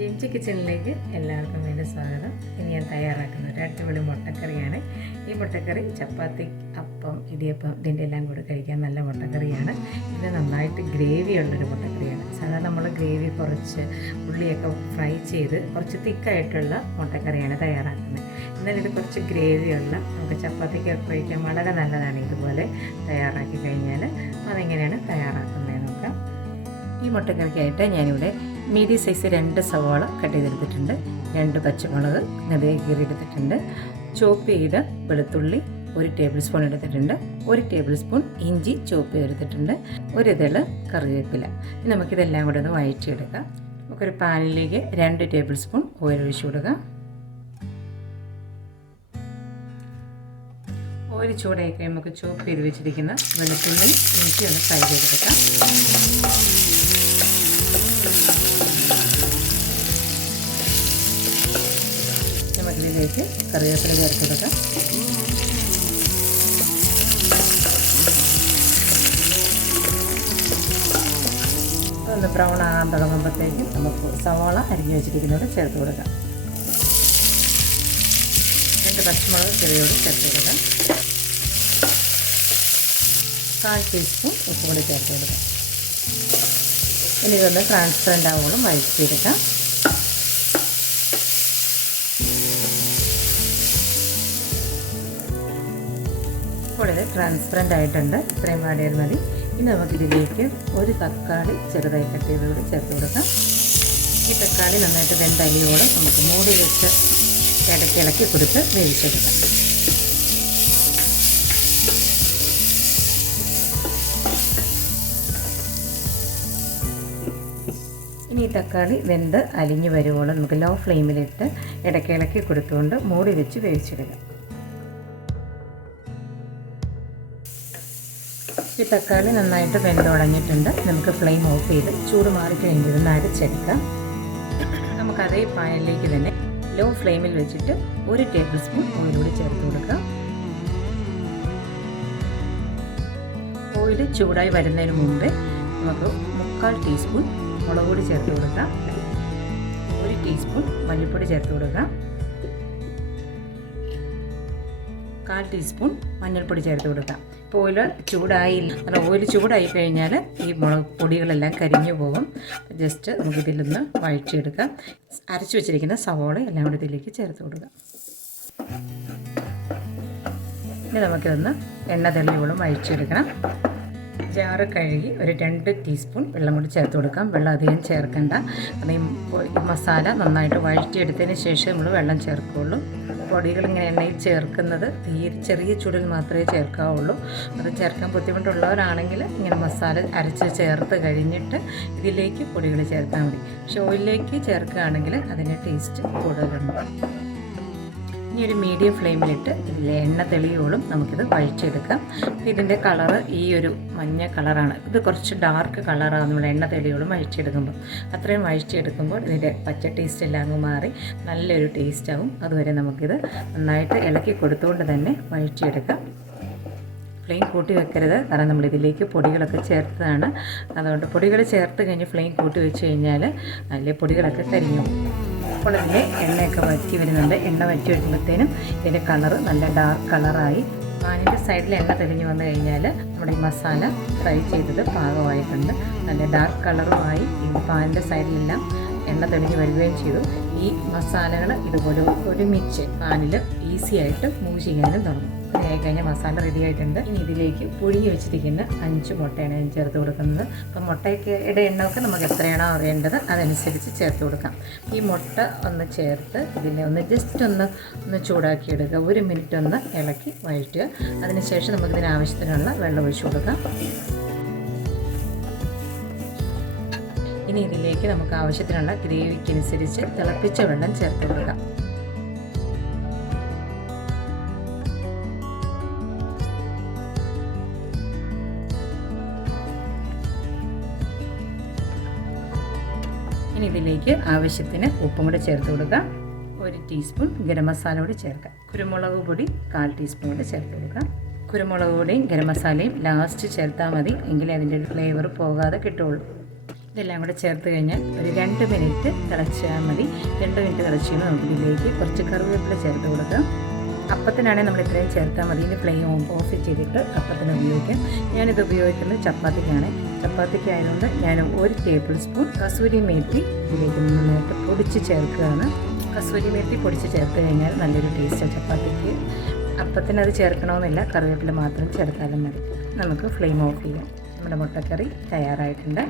JMJ കിച്ചണിലേക്ക് എല്ലാവർക്കും വേണ്ടി സ്വാഗതം. ഇനി ഞാൻ തയ്യാറാക്കുന്ന ഒരു അടിപൊളി മുട്ടക്കറിയാണ്. ഈ മുട്ടക്കറി ചപ്പാത്തി, അപ്പം, ഇടിയപ്പം ഇതിൻ്റെ എല്ലാം കൂടെ കഴിക്കാൻ നല്ല മുട്ടക്കറിയാണ്. ഇത് നന്നായിട്ട് ഗ്രേവിയുള്ളൊരു മുട്ടക്കറിയാണ്. സാധാരണ നമ്മൾ ഗ്രേവി കുറച്ച് ഉള്ളിയൊക്കെ ഫ്രൈ ചെയ്ത് കുറച്ച് തിക്കായിട്ടുള്ള മുട്ടക്കറിയാണ് തയ്യാറാക്കുന്നത്. എന്നാൽ ഇത് കുറച്ച് ഗ്രേവിയുള്ള നമുക്ക് ചപ്പാത്തിക്ക് കഴിക്കാൻ വളരെ നല്ലതാണ്. ഇതുപോലെ തയ്യാറാക്കി കഴിഞ്ഞാൽ അതെങ്ങനെയാണ് തയ്യാറാക്കുന്നത് നോക്കാം. ഈ മുട്ടക്കറിക്കായിട്ട് ഞാനിവിടെ മീഡിയം സൈസ് 2 സവാള കട്ട് ചെയ്തെടുത്തിട്ടുണ്ട്, 2 പച്ചമുളക് നെടുകെ കീറിയെടുത്തിട്ടുണ്ട്, ചോപ്പ് ചെയ്ത വെളുത്തുള്ളി 1 ടേബിൾ സ്പൂൺ എടുത്തിട്ടുണ്ട്, 1 ടേബിൾ സ്പൂൺ ഇഞ്ചി ചോപ്പ് ചെയ്തെടുത്തിട്ടുണ്ട്, 1 ഇതള് കറിവേപ്പില. ഇനി നമുക്കിതെല്ലാം കൂടെ ഒന്ന് വഴറ്റിയെടുക്കാം. നമുക്കൊരു പാനിലേക്ക് 2 ടേബിൾ സ്പൂൺ ഓയിൽ ഒഴിച്ചു കൊടുക്കാം. ഓയിൽ ചൂടായി കഴിയുമ്പോൾ നമുക്ക് ചോപ്പ് ചെയ്ത് വെച്ചിരിക്കുന്ന വെളുത്തുള്ളി ഇഞ്ചി ഒന്ന് ഫ്രൈ ചെയ്തെടുക്കാം. നമുക്കിതിലേക്ക് കറിവേപ്പില ചേർത്തെടുക്കാം. ഒന്ന് ബ്രൗൺ ആകാൻ തുടങ്ങുമ്പോഴത്തേക്കും നമുക്ക് സവാള അരിഞ്ഞു വെച്ചിരിക്കുന്നതോടെ ചേർത്ത് കൊടുക്കാം. 2 പച്ചമുളക് ചെറിയോട് ചേർത്ത് കൊടുക്കാം. 1/4 ടീസ്പൂൺ ഉപ്പ് കൂടി ചേർത്ത് കൊടുക്കാം. ഇനി ഇതൊന്ന് ട്രാൻസ്പെറൻ്റ് ആവുമ്പോഴും വഴറ്റിയെടുക്കാം. ഇപ്പോൾ ഇത് ട്രാൻസ്പെറൻ്റ് ആയിട്ടുണ്ട്. ഇത്രയും വാടിയാൽ മതി. ഇനി നമുക്കിതിലേക്ക് 1 തക്കാളി ചെറുതായി കട്ട് ചെയ്തുകൂടി ചേർത്ത് കൊടുക്കാം. ഈ തക്കാളി നന്നായിട്ട് വെന്തലിയോളം നമുക്ക് മൂടി വെച്ച് ഇളക്കി കൊടുത്ത് വേവിച്ചെടുക്കാം. ഇനി ഈ തക്കാളി വെന്ത് അലിഞ്ഞ് വരുവോളം നമുക്ക് ലോ ഫ്ലെയിമിലിട്ട് ഇളക്കി കൊടുത്തുകൊണ്ട് മൂടി വെച്ച് വേവിച്ചെടുക്കാം. ഈ തക്കാളി നന്നായിട്ട് വെന്തുടങ്ങിയിട്ടുണ്ട്. നമുക്ക് ഫ്ലെയിം ഓഫ് ചെയ്ത് ചൂട് മാറിക്കഴിഞ്ഞ് ഇതൊന്ന് അരച്ചെടുക്കാം. നമുക്ക് അതേ പാനിലേക്ക് തന്നെ ലോ ഫ്ലെയിമിൽ വെച്ചിട്ട് 1 ടേബിൾ സ്പൂൺ ഓയിൽ കൂടി ചേർത്ത് കൊടുക്കാം. ഓയിൽ ചൂടായി വരുന്നതിന് മുമ്പ് നമുക്ക് 3/4 ടീസ്പൂൺ മുളക് പൊടി ചേർത്ത് കൊടുക്കാം. 1 ടീസ്പൂൺ മല്ലിപ്പൊടി ചേർത്ത് കൊടുക്കാം. 1/4 ടീസ്പൂൺ മഞ്ഞൾപ്പൊടി ചേർത്ത് കൊടുക്കാം. ഇപ്പോൾ ഓയിൽ ചൂടായി കഴിഞ്ഞാൽ ഈ മുളക് പൊടികളെല്ലാം കരിഞ്ഞു പോകും. ജസ്റ്റ് നമുക്കിതിലൊന്ന് വഴറ്റിയെടുക്കാം. അരച്ചു വെച്ചിരിക്കുന്ന സവോള എല്ലാം കൂടി ഇതിലേക്ക് ചേർത്ത് കൊടുക്കാം. ഇനി നമുക്കിതൊന്ന് എണ്ണ തെളിയോളം വഴറ്റിയെടുക്കണം. ജാറ് കഴുകി ഒരു 2 ടീസ്പൂൺ വെള്ളം കൂടി ചേർത്ത് കൊടുക്കാം. വെള്ളം അധികം ചേർക്കണ്ട. കാരണം ഈ മസാല നന്നായിട്ട് വഴറ്റിയെടുത്തതിന് ശേഷം നമ്മൾ വെള്ളം ചേർക്കുകയുള്ളൂ. പൊടികൾ ഇങ്ങനെ എണ്ണയിൽ ചേർക്കുന്നത് ചെറിയ ചൂടിൽ മാത്രമേ ചേർക്കാവുള്ളൂ. അത് ചേർക്കാൻ ബുദ്ധിമുട്ടുള്ളവരാണെങ്കിൽ ഇങ്ങനെ മസാല അരച്ച് ചേർത്ത് കഴിഞ്ഞിട്ട് ഇതിലേക്ക് പൊടികൾ ചേർത്താൽ മതി. പക്ഷേ ഓയിലിലേക്ക് ചേർക്കുകയാണെങ്കിൽ അതിൻ്റെ ടേസ്റ്റ് കൂടുതലുണ്ട്. ഇനി ഒരു മീഡിയം ഫ്ലെയിമിലിട്ട് ഇതിലെ എണ്ണ തെളിയോളം നമുക്കിത് വഴറ്റിയെടുക്കാം. ഇതിൻ്റെ കളറ് ഈ ഒരു മഞ്ഞ കളറാണ്. ഇത് കുറച്ച് ഡാർക്ക് കളറാണ് നമ്മൾ എണ്ണ തെളിയോളം വഴറ്റിയെടുക്കുമ്പോൾ. അത്രയും വഴറ്റിയെടുക്കുമ്പോൾ ഇതിൻ്റെ പച്ച ടേസ്റ്റ് എല്ലാം അങ്ങ് മാറി നല്ലൊരു ടേസ്റ്റാവും. അതുവരെ നമുക്കിത് നന്നായിട്ട് ഇളക്കി കൊടുത്തുകൊണ്ട് തന്നെ വഴറ്റിയെടുക്കാം. ഫ്ലെയിം കൂട്ടി വെക്കരുത്, കാരണം നമ്മളിതിലേക്ക് പൊടികളൊക്കെ ചേർത്തതാണ്. അതുകൊണ്ട് പൊടികൾ ചേർത്ത് കഴിഞ്ഞ് ഫ്ലെയിം കൂട്ടി വെച്ച് കഴിഞ്ഞാൽ അതിലെ പൊടികളൊക്കെ കരിഞ്ഞു. അപ്പോൾ ഇതിൻ്റെ എണ്ണയൊക്കെ വറ്റി വരുന്നുണ്ട്. എണ്ണ വറ്റി വരുമ്പോഴത്തേനും ഇതിൻ്റെ കളറ് നല്ല ഡാർക്ക് കളറായി. പാനിൻ്റെ സൈഡിൽ എണ്ണ തെളിഞ്ഞ് വന്നു കഴിഞ്ഞാൽ നമ്മുടെ ഈ മസാല ഫ്രൈ ചെയ്തത് പാകമായിട്ടുണ്ട്. നല്ല ഡാർക്ക് കളറുമായി ഈ പാനിൻ്റെ സൈഡിലെല്ലാം എണ്ണ തെളിഞ്ഞ് വരികയും ചെയ്തു. ഈ മസാലകൾ ഇതുപോലെ ഒരുമിച്ച് പാനിൽ ഈസി ആയിട്ട് മൂവ് ചെയ്യാനും തുടങ്ങും. ആയി കഴിഞ്ഞാൽ മസാല റെഡി ആയിട്ടുണ്ട്. ഇനി ഇതിലേക്ക് പുഴുങ്ങി വെച്ചിരിക്കുന്ന 5 മുട്ടയാണ് ഞാൻ ചേർത്ത് കൊടുക്കുന്നത്. അപ്പം മുട്ടയുടെ എണ്ണമൊക്കെ നമുക്ക് എത്രയാണോ അറിയേണ്ടത് അതനുസരിച്ച് ചേർത്ത് കൊടുക്കാം. ഈ മുട്ട ഒന്ന് ചേർത്ത് ഇതിനെ ഒന്ന് ജസ്റ്റ് ഒന്ന് ചൂടാക്കിയെടുക്കുക. 1 മിനിറ്റ് ഒന്ന് ഇളക്കി വഴറ്റുക. അതിനുശേഷം നമുക്കിതിന് ആവശ്യത്തിനുള്ള വെള്ളം ഒഴിച്ചു കൊടുക്കാം. ഇനി ഇതിലേക്ക് നമുക്ക് ആവശ്യത്തിനുള്ള ഗ്രേവിക്കനുസരിച്ച് തിളപ്പിച്ച വെള്ളം ചേർത്ത് കൊടുക്കാം. ഇനി ഇതിലേക്ക് ആവശ്യത്തിന് ഉപ്പും കൂടി ചേർത്ത് കൊടുക്കാം. 1 ടീസ്പൂൺ ഗരം മസാല കൂടി ചേർക്കാം. കുരുമുളക് പൊടി 1/4 ടീസ്പൂൺ കൂടി ചേർത്ത് കൊടുക്കാം. കുരുമുളക് പൊടിയും ഗരം മസാലയും ലാസ്റ്റ് ചേർത്താൽ മതി, എങ്കിലേ അതിൻ്റെ ഫ്ലേവർ പോകാതെ കിട്ടുള്ളൂ. ഇതെല്ലാം കൂടെ ചേർത്ത് കഴിഞ്ഞാൽ ഒരു 2 മിനിറ്റ് തിളച്ചാൽ മതി. 2 മിനിറ്റ് തിളച്ച് കഴിയുമ്പോൾ നമുക്ക് ഇതിലേക്ക് കുറച്ച് കറിവേപ്പില ചേർത്ത് കൊടുക്കാം. അപ്പത്തിനാണെങ്കിൽ നമ്മൾ ഇത്രയും ചേർത്താൽ മതി. ഇനി ഫ്ലെയിം ഓഫ് ചെയ്തിട്ട് അപ്പത്തിന് ഉപയോഗിക്കാം. ഞാനിത് ഉപയോഗിക്കുന്നത് ചപ്പാത്തിക്കാണ്. ചപ്പാത്തിക്കായതുകൊണ്ട് ഞാൻ 1 ടേബിൾ സ്പൂൺ കസൂരി മേത്തി ഇതിലേക്ക് നന്നായിട്ട് പൊടിച്ച് ചേർക്കുകയാണ്. കസൂരി മേത്തി പൊടിച്ച് ചേർത്ത് കഴിഞ്ഞാൽ നല്ലൊരു ടേസ്റ്റാണ് ചപ്പാത്തിക്ക്. അപ്പത്തിനത് ചേർക്കണമെന്നില്ല, കറിവേപ്പില മാത്രം ചേർത്താലും മതി. നമുക്ക് ഫ്ലെയിം ഓഫ് ചെയ്യാം. നമ്മുടെ മുട്ടക്കറി തയ്യാറായിട്ടുണ്ട്.